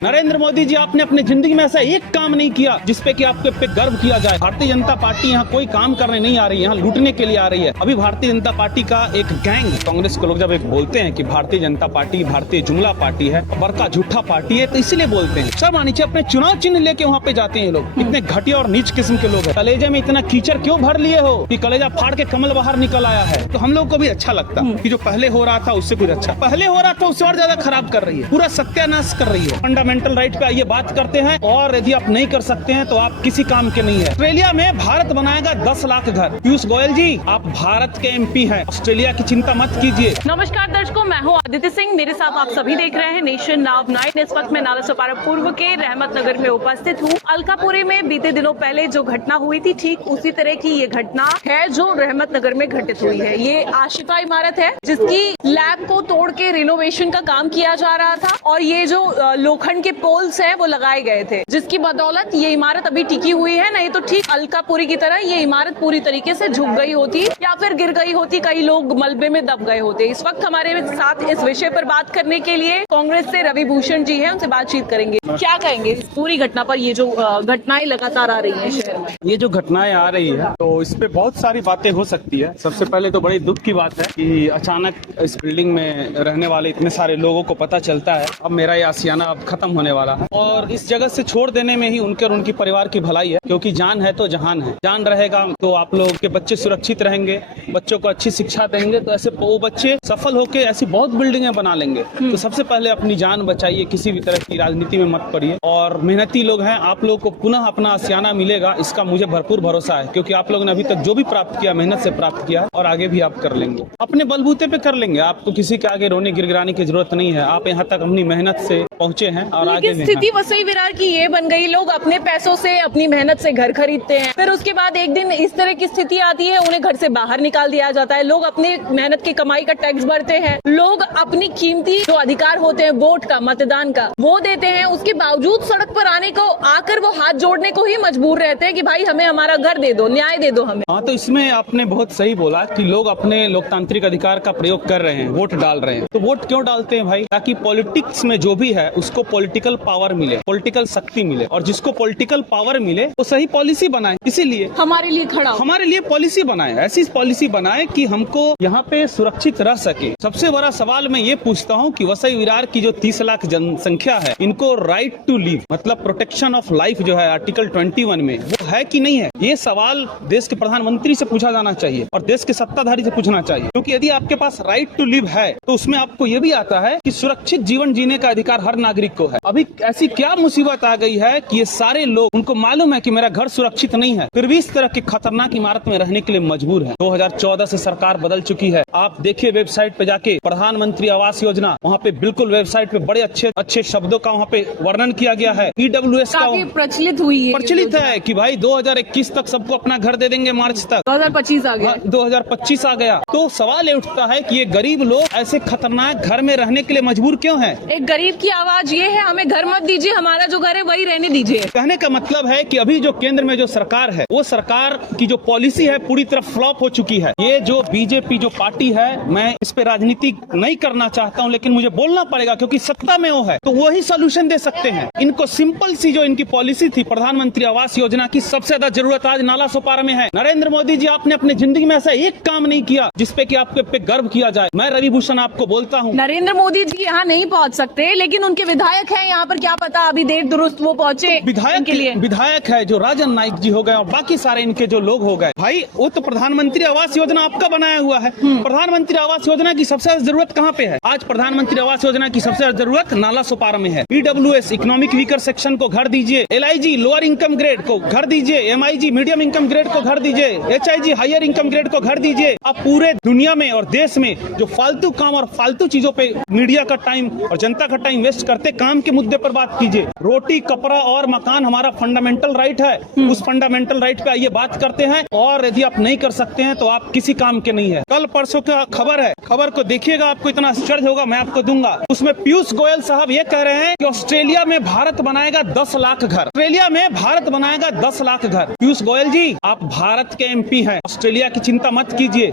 नरेंद्र मोदी जी, आपने अपनी जिंदगी में ऐसा एक काम नहीं किया जिसपे कि आपके पे गर्व किया जाए। भारतीय जनता पार्टी यहाँ कोई काम करने नहीं आ रही है, यहाँ लूटने के लिए आ रही है। अभी भारतीय जनता पार्टी का एक गैंग, कांग्रेस के लोग जब एक बोलते हैं कि भारतीय जनता पार्टी भारतीय जुमला पार्टी है, बड़का झूठा पार्टी है, तो इसीलिए बोलते हैं। सब नीचे अपने चुनाव चिन्ह लेके वहाँ पे जाते हैं लोग। इतने घटिया और नीच किस्म के लोग हैं। कलेजे में इतना कीचड़ क्यों भर लिए हो कि कलेजा फाड़ के कमल बाहर निकल आया है। तो हम लोग को भी अच्छा लगता कि जो पहले हो रहा था उससे कुछ अच्छा, पहले हो रहा था उससे और ज्यादा खराब कर रही है, पूरा सत्यानाश कर रही है। फंडामेंटल राइट पे आइए बात करते हैं, और यदि आप नहीं कर सकते हैं तो आप किसी काम के नहीं है। ऑस्ट्रेलिया में भारत बनाएगा 10 लाख घर। पीयूष गोयल जी, आप भारत के एमपी हैं, ऑस्ट्रेलिया की चिंता मत कीजिए। नमस्कार दर्शकों, मैं हूं आदित्य सिंह, मेरे साथ आप सभी देख रहे हैं नेशन नाउ 9। इस वक्त मैं नालासोपारा पूर्व के रहमत नगर में उपस्थित हूं। अलकापुरी में बीते दिनों पहले जो घटना हुई थी, ठीक उसी तरह की ये घटना है जो रहमत नगर में घटित हुई है। ये आशिफा इमारत है जिसकी लैब को तोड़ के रिनोवेशन का काम किया जा रहा था, और ये जो लोखंड के पोल्स हैं वो लगाए गए थे, जिसकी बदौलत ये इमारत अभी टिकी हुई है। नहीं तो ठीक अलकापुरी की तरह ये इमारत पूरी तरीके से झुक गई होती या फिर गिर गई होती, कई लोग मलबे में दब गए होते। इस वक्त हमारे साथ इस विषय पर बात करने के लिए कांग्रेस से रवि भूषण जी हैं, उनसे बातचीत करेंगे। क्या कहेंगे इस पूरी घटना पर? ये जो घटनाएं लगातार आ रही है शहर में, ये जो घटनाएं आ रही है तो इस पे बहुत सारी बातें हो सकती है। सबसे पहले तो बड़ी दुख की बात है कि अचानक इस बिल्डिंग में रहने वाले इतने सारे लोगों को पता चलता है अब मेरा ये आशियाना अब खत्म होने वाला है, और इस जगह से छोड़ देने में ही उनके और उनकी परिवार की भलाई है। क्योंकि जान है तो जहान है, जान रहेगा तो आप लोग के बच्चे सुरक्षित रहेंगे, बच्चों को अच्छी शिक्षा देंगे, तो ऐसे वो बच्चे सफल होकर ऐसी बहुत बिल्डिंगें बना लेंगे। तो सबसे पहले अपनी जान बचाइए, किसी भी तरह की राजनीति में मत पड़िए, और मेहनती लोग हैं आप लोग को पुनः अपना आशियाना मिलेगा, इसका मुझे भरपूर भरोसा है। क्योंकि आप लोगों ने अभी तक जो भी प्राप्त किया मेहनत से प्राप्त किया, और आगे भी आप कर लेंगे, अपने बलबूते पे कर लेंगे। आपको किसी के आगे रोने गिड़गिड़ाने की जरूरत नहीं है। आप यहाँ तक अपनी मेहनत से पहुँचे हैं और आगे स्थिति वसई विरार की ये बन गई, लोग अपने पैसों से अपनी मेहनत से घर खरीदते हैं, फिर उसके बाद एक दिन इस तरह की स्थिति आती है, उन्हें घर से बाहर निकाल दिया जाता है। लोग अपनी मेहनत की कमाई का टैक्स भरते हैं, लोग अपनी कीमती जो अधिकार होते हैं वोट का, मतदान का, वो देते हैं। उसके बावजूद सड़क पर आने को आकर वो हाथ जोड़ने को ही मजबूर रहते हैं कि भाई हमें हमारा घर दे दो, न्याय दे दो हमें। हाँ, तो इसमें आपने बहुत सही बोला कि लोग अपने लोकतांत्रिक अधिकार का प्रयोग कर रहे हैं, वोट डाल रहे हैं। तो वोट क्यों डालते हैं भाई? ताकि पॉलिटिक्स में जो भी है उसको पॉलिटिकल पावर मिले, पॉलिटिकल शक्ति मिले, और जिसको पॉलिटिकल पावर मिले वो सही पॉलिसी बनाए। इसीलिए हमारे लिए खड़ा हो, हमारे लिए पॉलिसी बनाए, ऐसी पॉलिसी बनाए कि हमको यहाँ पे सुरक्षित रह सके। सबसे बड़ा सवाल मैं ये पूछता हूँ कि वसई विरार की जो 30 लाख जनसंख्या है, इनको राइट टू लिव मतलब प्रोटेक्शन ऑफ लाइफ जो है आर्टिकल 21 में, वो है कि नहीं है? ये सवाल देश के प्रधानमंत्री से पूछा जाना चाहिए और देश के सत्ताधारी से पूछना चाहिए। क्योंकि यदि आपके पास राइट टू लिव है तो उसमें आपको ये भी आता है कि सुरक्षित जीवन जीने का अधिकार हर नागरिक को है। अभी ऐसी क्या मुसीबत आ गई है कि ये सारे लोग, उनको मालूम है कि मेरा घर सुरक्षित नहीं है, फिर भी इस तरह की खतरनाक इमारत में रहने के लिए मजबूर है। 2014 से सरकार बदल चुकी है। आप देखिए वेबसाइट पे जाके, प्रधानमंत्री आवास योजना, वहाँ पे बिल्कुल वेबसाइट पे बड़े अच्छे अच्छे शब्दों का वहाँ पे वर्णन किया गया है। EWS का प्रचलित हुई है, प्रचलित है कि भाई 2021 तक सबको अपना घर दे देंगे, मार्च तक 2025 आ गया, 2025 आ गया। तो सवाल ये उठता है कि ये गरीब लोग ऐसे खतरनाक घर में रहने के लिए मजबूर क्यों है? एक गरीब की आवाज ये है, हमें घर मत दीजिए, हमारा जो घर है वही रहने दीजिए। कहने का मतलब है कि अभी जो केंद्र में जो सरकार है, वो सरकार की जो पॉलिसी है पूरी तरह फ्लॉप हो चुकी है। ये जो बीजेपी जो पार्टी है, मैं इस पे राजनीति नहीं करना चाहता हूँ, लेकिन मुझे बोलना पड़ेगा क्योंकि सत्ता में वो है, तो वही सोल्यूशन दे सकते हैं। इनको सिंपल सी जो इनकी पॉलिसी थी प्रधानमंत्री आवास योजना की, सबसे ज्यादा जरूरत आज नालासोपारा में है। नरेंद्र मोदी जी, आपने अपनी जिंदगी में ऐसा एक काम नहीं किया जिसपे कि आपके पे गर्व किया जाए। मैं रवि भूषण आपको बोलता हूँ, नरेंद्र मोदी जी यहाँ नहीं पहुँच सकते, लेकिन उनके विधायक हैं यहाँ पर, क्या पता अभी देर दुरुस्त वो पहुँचे। विधायक के लिए विधायक है जो राजन नाइक जी हो गए और बाकी सारे इनके जो लोग हो गए, भाई वो तो प्रधानमंत्री आवास योजना आपका बनाया हुआ है। प्रधानमंत्री आवास योजना की सबसे ज्यादा जरूरत कहाँ पे है? आज प्रधानमंत्री आवास योजना की सबसे ज्यादा जरूरत नालासोपारा में है। EWS इकोनॉमिक वीकर सेक्शन को घर दीजिए, LIG लोअर इनकम ग्रेड को घर दीजिए, MIG मीडियम इनकम ग्रेड को घर दीजिए, HIG हायर इनकम ग्रेड को घर दीजिए। अब पूरे दुनिया में और देश में जो फालतू काम और फालतू चीजों पे मीडिया का टाइम और जनता का टाइम वेस्ट करते, काम के मुद्दे पर बात कीजिए। रोटी, कपड़ा और मकान हमारा फंडामेंटल राइट है, उस फंडामेंटल राइट पे आइए बात करते हैं। और यदि आप नहीं कर सकते हैं तो आप किसी काम के नहीं है। कल परसों का खबर है, खबर को देखिएगा, आपको इतना आश्चर्य होगा, मैं आपको दूंगा। उसमें पीयूष गोयल साहब ये कह रहे हैं कि ऑस्ट्रेलिया में भारत बनाएगा 10 लाख घर। ऑस्ट्रेलिया में भारत बनाएगा 10 लाख घर। पीयूष गोयल जी, आप भारत के एमपी हैं, ऑस्ट्रेलिया की चिंता मत कीजिए।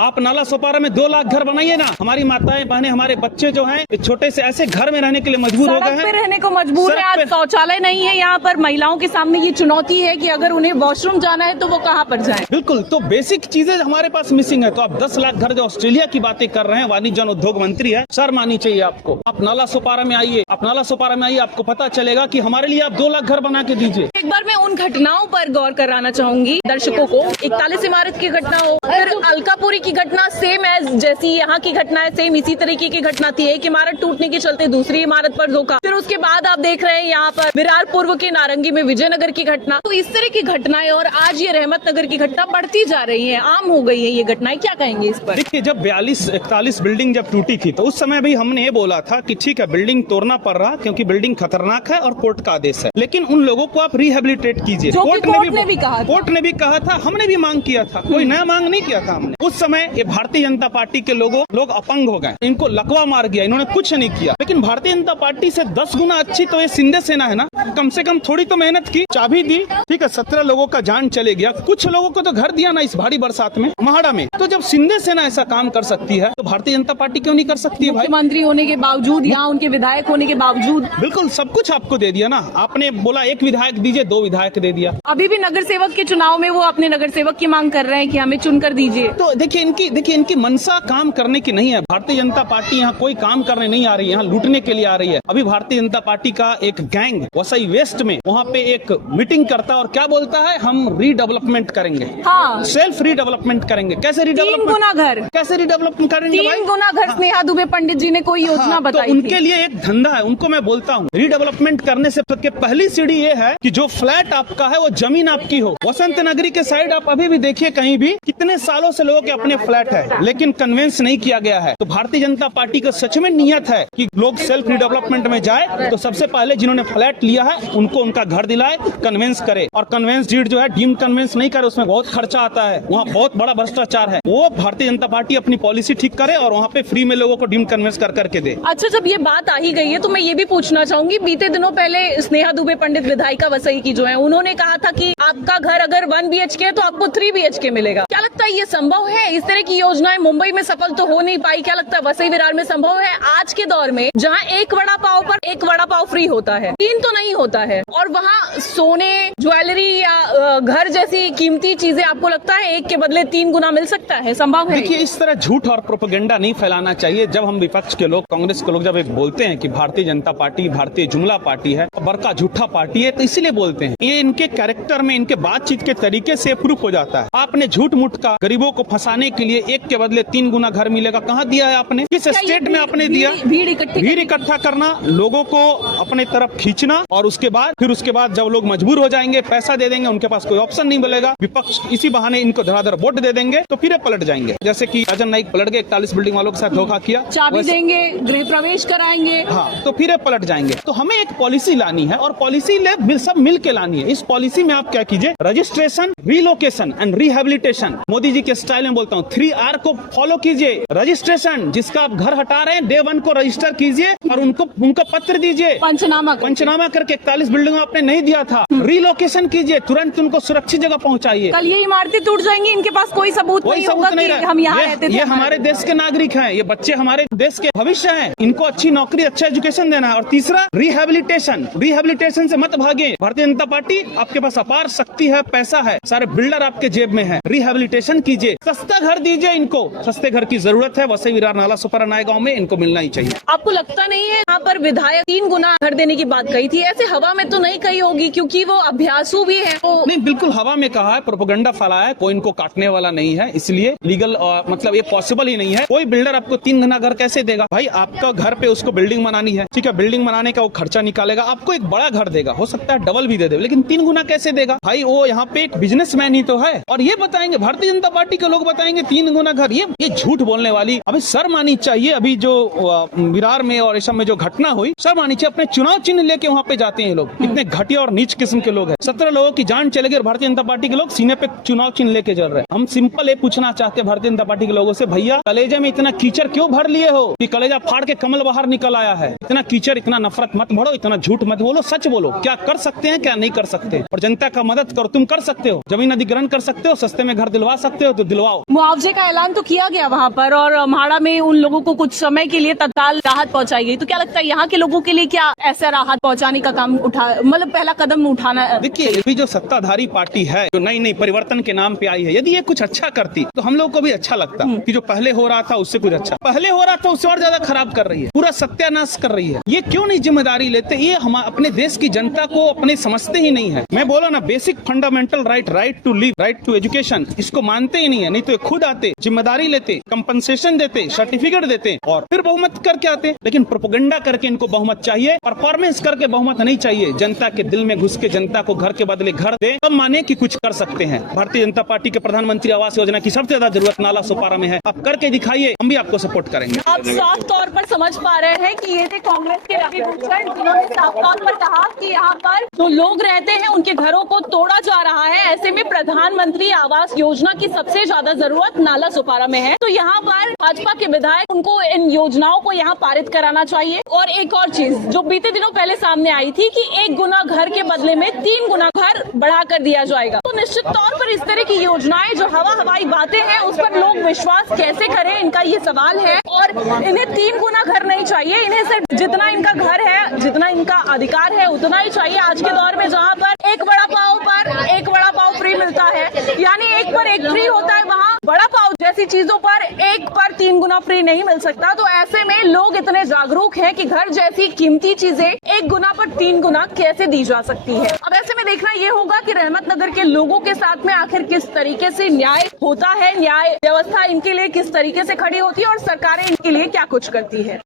आप नालासोपारा में 2 लाख घर बनाइए ना। हमारी माताएं बहनें, हमारे बच्चे जो हैं छोटे से ऐसे घर में रहने के लिए मजबूर हो गए सड़क पे हैं। रहने को मजबूर है। सड़क आज पे- शौचालय नहीं है यहाँ पर, महिलाओं के सामने ये चुनौती है कि अगर उन्हें वॉशरूम जाना है तो वो कहाँ पर जाए। बिल्कुल, तो बेसिक चीजें हमारे पास मिसिंग है। तो आप 10 लाख घर जो ऑस्ट्रेलिया की बातें कर रहे हैं, वाणिज्य और उद्योग मंत्री है, शर्म आनी चाहिए आपको। आप नाला सोपारा में आइए, आपको पता चलेगा कि हमारे लिए आप 2 लाख घर बना के दीजिए। एक बार मैं उन घटनाओं पर गौर कराना चाहूंगी दर्शकों को। 41 इमारत की घटना हो, फिर अलकापुरी की घटना सेम एज जैसी यहाँ की घटना है, सेम इसी तरीके की घटना थी। एक इमारत टूटने के चलते दूसरी इमारत पर धोखा, फिर उसके बाद आप देख रहे हैं यहाँ पर विरार पूर्व के नारंगी में विजयनगर की घटना। तो इस तरह की घटनाएं और आज ये रहमत नगर की घटना बढ़ती जा रही है, आम हो गई है ये घटनाएं। क्या कहेंगे इस पर? देखिए, जब 42-41 बिल्डिंग जब टूटी थी तो उस समय भी हमने ये बोला था कि ठीक है, बिल्डिंग तोड़ना पड़ रहा क्योंकि बिल्डिंग खतरनाक है और कोर्ट का आदेश है, लेकिन उन लोगों को आप रिहेबिलिटेट कीजिए। जो कि कोर्ट ने भी कहा था। कोर्ट ने भी कहा था, हमने भी मांग किया था, कोई नया मांग नहीं किया था हमने। उस समय ये भारतीय जनता पार्टी के लोग अपंग हो गए, इनको लकवा मार गया, इन्होंने कुछ नहीं किया। लेकिन भारतीय जनता पार्टी से 10 गुना अच्छी तो ये शिंदे सेना है ना, कम से कम थोड़ी तो मेहनत की, चाबी दी, ठीक है, 17 लोगों का जान चले गया, कुछ लोगों को तो घर दिया ना इस भारी बरसात में महाड़ा में। तो जब शिंदे सेना ऐसा काम कर सकती है तो भारतीय जनता पार्टी क्यों नहीं कर सकती है भाई? मुख्यमंत्री होने के बावजूद, यहाँ उनके विधायक होने के बावजूद, बिल्कुल सब कुछ आपको दे दिया ना। आपने बोला 1 विधायक दीजिए, 2 विधायक दे दिया। अभी भी नगर सेवक के चुनाव में वो अपने नगर सेवक की मांग कर रहे हैं कि हमें चुनकर दीजिए। तो देखिए इनकी मनसा काम करने की नहीं है। भारतीय जनता पार्टी यहाँ कोई काम करने नहीं आ रही है, यहाँ लूटने के लिए आ रही है। अभी भारतीय जनता पार्टी का एक गैंग वसई वेस्ट में वहाँ पे एक मीटिंग करता है और क्या बोलता है, हम रीडेवलपमेंट करेंगे। हाँ, सेल्फ रीडेवलपमेंट करेंगे। कैसे 3 गुना रीडेवलपमेंट? घर, कैसे रीडेवलपमेंट करेंगे 3 भाई? गुना घर। स्नेहा दुबे पंडित जी ने कोई योजना हाँ, तो बताई उनके थी। लिए एक धंधा है, उनको मैं बोलता हूँ रीडेवलपमेंट करने से पहली सीढ़ी ये है कि जो फ्लैट आपका है वो जमीन आपकी हो। वसंत नगरी के साइड आप अभी भी देखिए, कहीं भी कितने सालों से लोगों के अपने फ्लैट है, लेकिन कन्वेंस नहीं किया गया है। तो भारतीय जनता पार्टी का सच में नियत है कि लोग सेल्फ रीडेवलपमेंट में जाए, तो सबसे पहले जिन्होंने फ्लैट लिया है उनको उनका घर दिलाए, कन्वेंस करे। और कन्वेंस डीड जो है डीम कन्वेंस नहीं करे, उसमें बहुत खर्चा आता है, वहाँ बहुत बड़ा भ्रष्टाचार है। वो भारतीय जनता पार्टी अपनी पॉलिसी ठीक करे और वहाँ पे फ्री में लोगों को डीम कन्वेंस कर करके दे। अच्छा, जब ये बात आ ही गई है तो मैं ये भी पूछना चाहूंगी, बीते दिनों पहले स्नेहा दुबे पंडित विधायिका वसई की जो है, उन्होंने कहा था कि आपका घर अगर 1 BHK है तो आपको 3 BHK मिलेगा। क्या लगता है ये संभव है? इस तरह की योजनाएं मुंबई में सफल तो हो नहीं पाई, क्या लगता है वसई विरार में संभव है आज के दौर में, जहाँ 1 वड़ा पाव पर 1 वड़ा पाव फ्री होता है, 3 तो नहीं होता है, और वहाँ सोने, ज्वेलरी या घर जैसी कीमती चीजें आपको लगता है 1 के बदले 3 गुना मिल सकता है? संभव है? देखिए, इस तरह झूठ और प्रोपेगेंडा नहीं फैलाना चाहिए। जब हम विपक्ष के लोग, कांग्रेस के लोग जब एक बोलते हैं कि भारतीय जनता पार्टी भारतीय जुमला पार्टी है, बड़का झूठा पार्टी है, तो इसीलिए बोलते हैं। ये इनके कैरेक्टर में, इनके बातचीत के तरीके से प्रूफ हो जाता है। आपने झूठ मूठ का गरीबों को फंसाने के लिए 1 के बदले 3 गुना घर मिलेगा कहाँ दिया है आपने? किस स्टेट में आपने दिया? भीड़ इकट्ठा करना, लोगों को अपने तरफ खींचना, और उसके बाद जब लोग मजबूर हो जाएंगे, पैसा दे देंगे, उनके पास कोई ऑप्शन नहीं मिलेगा, विपक्ष इसी बहाने इनको धड़ाधड़ वोट दे देंगे, तो फिर पलट जाएंगे। जैसे कि राजन नाइक पलट गए, 41 बिल्डिंग वालों के साथ धोखा किया, चाबी देंगे, गृह प्रवेश कराएंगे, हाँ, तो फिर पलट जाएंगे। तो हमें एक पॉलिसी लानी है और पॉलिसी सब मिल के लानी है। इस पॉलिसी में आप क्या कीजिए, registration, relocation and rehabilitation, Modi ji के स्टाइल में बोलता हूँ, 3R को फॉलो कीजिए। रजिस्ट्रेशन, जिसका आप घर हटा रहे हैं, डे 1 को रजिस्टर कीजिए और उनको पत्र दीजिए, पंचनामा करके 41 बिल्डिंग आपने नहीं दिया था। रीलोकेशन कीजिए, तुरंत उनको सुरक्षित जगह पहुंचाइए। कल ये इमारतें टूट जाएंगी, इनके पास कोई सबूत नहीं होगा कि हम यहाँ रहते थे। ये हमारे देश के नागरिक हैं, ये बच्चे हमारे देश के भविष्य हैं, इनको अच्छी नौकरी, अच्छा एजुकेशन देना है। और तीसरा, रिहेबिलिटेशन से मत भागे। भारतीय जनता पार्टी, आपके पास अपार शक्ति है, पैसा है, सारे बिल्डर आपके जेब में है, रिहेबिलिटेशन कीजिए, सस्ता घर दीजिए इनको। सस्ते घर की जरूरत है वसई विरार नाला सुपारा नाय गाँव में, इनको मिलना ही चाहिए। आपको लगता नहीं है यहाँ पर विधायक 3 गुना घर देने की बात कही थी, ऐसे हवा में तो नहीं कही होगी, क्योंकि वो अभ्यासु भी है? तो नहीं, बिल्कुल हवा में कहा है, प्रोपेगेंडा फैलाया है, कोई इनको काटने वाला नहीं है, इसलिए लीगल मतलब ये पॉसिबल ही नहीं है। कोई बिल्डर आपको 3 गुना घर कैसे देगा भाई? आपका घर पे उसको बिल्डिंग बनानी है, ठीक है, बिल्डिंग बनाने का वो खर्चा निकालेगा, आपको एक बड़ा घर देगा, हो सकता है डबल भी दे दे, लेकिन 3 गुना कैसे देगा भाई? वो यहाँ पे एक बिजनेसमैन ही तो है। और ये बताएंगे, भारतीय जनता पार्टी के लोग बताएंगे 3 गुना घर, ये झूठ बोलने वाली अभी शर्म आनी चाहिए। अभी जो विरार में और इस सब में जो घटना हुई, शर्म आनी चाहिए। अपने चुनाव चिन्ह लेके वहाँ पे जाते हैं लोग, इतने घटिया और नीच किस्म किस्म के लोग हैं। 17 लोगों की जान चले गई और भारतीय जनता पार्टी के लोग सीने पे चुनाव चिन्ह लेके चल रहे हैं। हम सिंपल ये पूछना चाहते हैं भारतीय जनता पार्टी के लोगों से, भैया कलेजे में इतना कीचड़ क्यों भर लिए हो कि कलेजा फाड़ के कमल बाहर निकल आया है? इतना कीचड़, इतना नफरत मत भरो, इतना झूठ मत बोलो, सच बोलो। क्या कर सकते हैं, क्या नहीं कर सकते, और जनता का मदद करो। तुम कर सकते हो, जमीन अधिग्रहण कर सकते हो, सस्ते में घर दिलवा सकते हो तो दिलवाओ। मुआवजे का ऐलान तो किया गया वहाँ पर, और म्हाड़ा में उन लोगों को कुछ समय के लिए तत्काल राहत पहुँचाई गई। तो क्या लगता है यहाँ के लोगों के लिए क्या ऐसा राहत पहुँचाने का काम मतलब पहला कदम उठाना? देखिए, अभी जो सत्ताधारी पार्टी है, जो नई नई परिवर्तन के नाम पे आई है, यदि ये कुछ अच्छा करती तो हम लोग को भी अच्छा लगता कि जो पहले हो रहा था उससे कुछ अच्छा, पहले हो रहा था उससे और ज्यादा खराब कर रही है, पूरा सत्यानाश कर रही है। ये क्यों नहीं जिम्मेदारी लेते? ये हम अपने देश की जनता को अपने समझते ही नहीं है। मैं बोला ना, basic fundamental right to live, right to education, इसको मानते ही नहीं है। नहीं तो ये खुद आते, जिम्मेदारी लेते, कंपनसेशन देते, सर्टिफिकेट देते और फिर बहुमत करके आते। लेकिन प्रोपेगेंडा करके इनको बहुमत चाहिए, परफॉर्मेंस करके बहुमत नहीं चाहिए। जनता के दिल में घुस के जनता को घर के बदले घर दे, तब माने कि कुछ कर सकते हैं। भारतीय जनता पार्टी के प्रधानमंत्री आवास योजना की सबसे ज्यादा जरूरत नाला सोपारा में है। आप करके दिखाइए, हम भी आपको सपोर्ट करेंगे। आप साफ तौर पर समझ पा रहे हैं कि ये थे कांग्रेस के रवि भूषण, जिन्होंने साफ तौर पर कहा कि यहाँ पर जो लोग रहते हैं उनके घरों को तोड़ा जा रहा है। ऐसे में प्रधानमंत्री आवास योजना की सबसे ज्यादा जरूरत नाला सोपारा में है। तो यहाँ पर भाजपा के विधायक, उनको इन योजनाओं को यहाँ पारित कराना चाहिए। और एक और चीज जो बीते दिनों पहले सामने आई थी कि 1 गुना घर के बदले में 3 गुना घर बढ़ा कर दिया जाएगा। तो निश्चित तौर पर इस तरह की योजनाएं, जो हवाई बातें हैं, उस पर लोग विश्वास कैसे करें, इनका ये सवाल है। और इन्हें 3 गुना घर नहीं चाहिए, इन्हें सिर्फ जितना इनका घर है, जितना इनका अधिकार है, उतना ही चाहिए। आज के दौर में जहाँ पर एक वड़ा पाव पर 1 वड़ा पाव फ्री मिलता है, यानी 1 पर 1 फ्री होता है, वहाँ वड़ा पाव जैसी चीजों पर 1 पर 3 गुना फ्री नहीं मिल सकता। तो ऐसे में लोग इतने जागरूक हैं कि घर जैसी कीमती चीजें 1 गुना पर 3 गुना कैसे दी जा सकती है। अब ऐसे में देखना ये होगा कि रहमत नगर के लोगों के साथ में आखिर किस तरीके से न्याय होता है, न्याय व्यवस्था इनके लिए किस तरीके से खड़ी होती है और सरकारें इनके लिए क्या कुछ करती है।